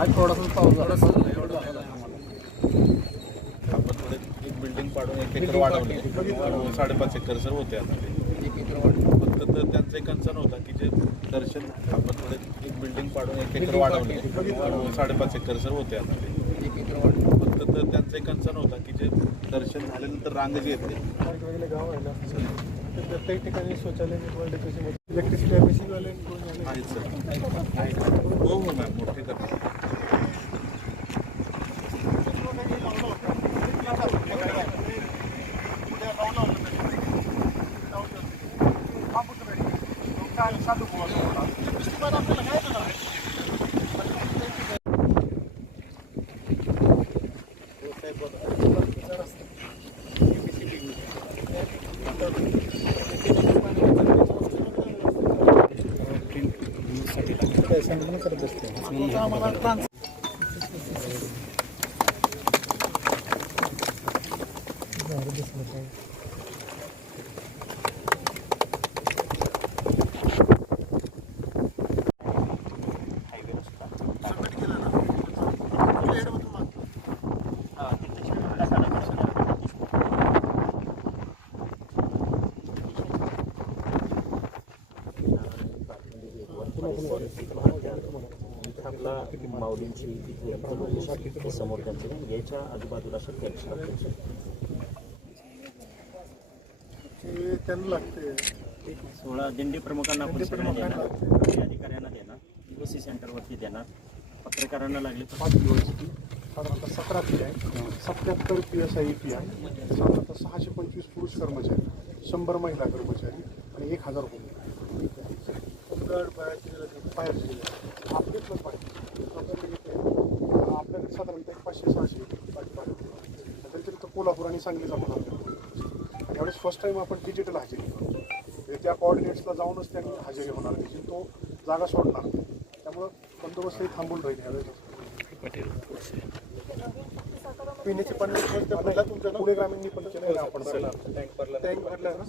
आज थोडासा पाऊस झाला. आपण थोडे एक बिल्डिंग पाडून एक एकर वाढवले. साडेपाच एकर सर होते आता ते. एक एकर वाढ फक्त तर त्यांचा एक कन्सर्न होता की जे दर्शन आपण एक बिल्डिंग पाडून एक एकर वाढवले. साडेपाच एकर सर होते आता ते. एक एकर वाढ फक्त तर त्यांचा एक कन्सर्न होता की जे दर्शन झाल्यानंतर रांग जी येते. गाव आहे ना. प्रत्येक ठिकाणी शौचालय इलेक्ट्रिसिटी बेसिकवाले आहेत सर. हो हो मॅम मोठे करतात आपला माऊलींची समोर त्यांचे याच्या आजूबाजूला सत्य त्यांना लागते. सोळा दिंडी प्रमुखांना अधिकाऱ्यांना देणार. ओ सी सेंटरवरती देणार. पत्रकारांना लागले तर पाच दिवसाची साधारणतः सतरा पी आहे सत्याहत्तर पी एस आय पी आहे साधारणतः सहाशे पंचवीस पुरुष कर्मचारी शंभर महिला कर्मचारी आणि एक हजार होते आपले प्लस बाहेर आपल्याकडे किती आहे? आपल्याकडे साधारणतः एक पाचशे सहाशे त्याच्यानंतर कोल्हापूर आणि सांगलीचा पण आपल्याकडे आणि यावेळेस फर्स्ट टाइम आपण डिजिटल हजेरी. म्हणजे त्या कोऑर्डिनेट्सला जाऊनच त्यांनी हजेरी होणार त्याची तो जागा सोडणार. त्यामुळं बंदोबस्तही थांबून राहील यावेळेस पिण्याची पाणी पुणे ग्रामीणनी पण आहे आपण टँक भरला. ना